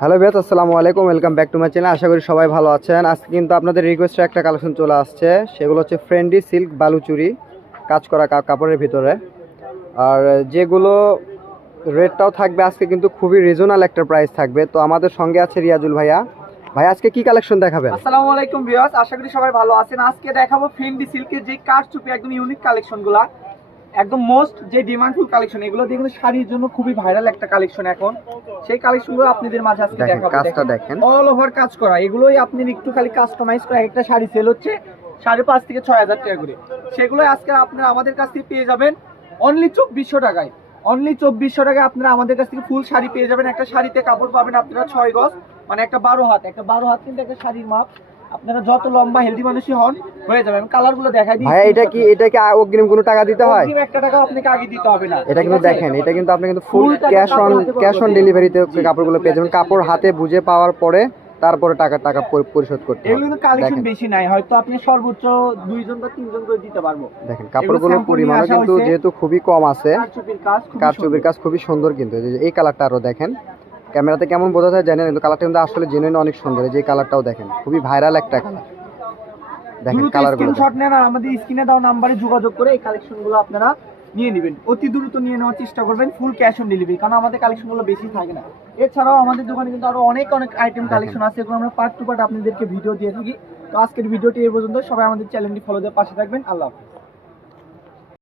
Hello বেস, আসসালামু আলাইকুম, welcome back to my channel. আশা করি সবাই ভালো আছেন। আজকে কিন্তু আপনাদের রিকোয়েস্টে একটা কালেকশন চলে আসছে, সেগুলো হচ্ছে ফ্রেন্ডি সিল্ক বালুচুরি কাজ করা কাপড়ের ভিতরে। আর যেগুলো রেটটাও থাকবে আজকে কিন্তু খুবই রিজনাল একটা প্রাইস থাকবে। তো আমাদের সঙ্গে আছে রিয়াজুল ভাইয়া। ভাই আজকে কি কালেকশন দেখাবেন? আসসালামু আলাইকুম ভিউয়ার্স, আশা করি সবাই ভালো আছেন। আজকে দেখাবো ফেন্ডি সিল্কের যে কারচুপি একদম ইউনিক কালেকশনগুলো, একদম মোস্ট যে ডিমান্ডফুল কালেকশন। এগুলো দেখুন শাড়ির জন্য খুবই ভাইরাল একটা কালেকশন এখন। সেই কালেকশনগুলো আপনাদের মাঝে আজকে দেখাবো। কাজটা দেখেন, অল ওভার কাজ করা। এগুলোই আপনি একটু খালি কাস্টমাইজ করে একটা শাড়ি সেল হচ্ছে 5,500 থেকে 6,000 টাকা করে। সেগুলো আজকে আপনারা আমাদের কাছ থেকে পেয়ে যাবেন অনলি 2400 টাকায়। অনলি 2400 টাকায় আপনারা আমাদের কাছ থেকে ফুল শাড়ি পেয়ে যাবেন। একটা শাড়িতে কাপড় পাবেন আপনারা 6 গজ, মানে একটা 12 হাত। একটা 12 হাত কিন্তু একটা শাড়ির মাপ। আপনারা যত লম্বা হেলদি মানুষই হন হয়ে যাবে। আমি কালারগুলো দেখাই দিই। ভাইয়া এটা কি অগ্রিম কোনো টাকা দিতে হয়? অগ্রিম 1 টাকা আপনাকে আগে দিতে হবে না। এটা কিন্তু দেখেন, এটা কিন্তু আপনি কিন্তু ফুল ক্যাশ অন ডেলিভারিতে কাপড়গুলো পেয়ে যাবেন। কাপড় হাতে বুঝে পাওয়ার পরে তারপরে টাকা পরিশোধ করতে হবে। এগুলো কিন্তু কালেকশন বেশি নাই, হয়তো আপনি সর্বোচ্চ 2 জন বা 3 জন করে দিতে পারবো। দেখেন কাপড়গুলোর পরিমাণ কিন্তু যেহেতু খুবই কম আছে, কারচুপির কাজ খুবই সুন্দর। কিন্তু এই কালারটা আরো দেখেন, ক্যামেরাতে কেমন বোঝা যায় জানেন, কিন্তু কালারটা কিন্তু আসলে জেনুইন অনেক সুন্দর। এই যে কালারটাও দেখেন, খুবই ভাইরাল একটা কালার। দেখেন কালারগুলো, স্ক্রিনশট নেন আর আমাদের স্ক্রিনে দাও নাম্বারে যোগাযোগ করে এই কালেকশনগুলো আপনারা নিয়ে নেবেন। অতি দ্রুত নিয়ে নেওয়ার চেষ্টা করবেন, ফুল ক্যাশ অন ডেলিভারি, কারণ আমাদের কালেকশনগুলো বেশি থাকে না। এছাড়াও আমাদের দোকানে কিন্তু আরো অনেক আইটেম কালেকশন আছে, এগুলো আমরা পার্ট টু পার্ট আপনাদেরকে ভিডিও দিয়ে থাকি। তো আজকের ভিডিওটি এই পর্যন্ত। সবাই আমাদের চ্যানেলটি ফলো দিয়ে পাশে থাকবেন। আল্লাহ হাফেজ।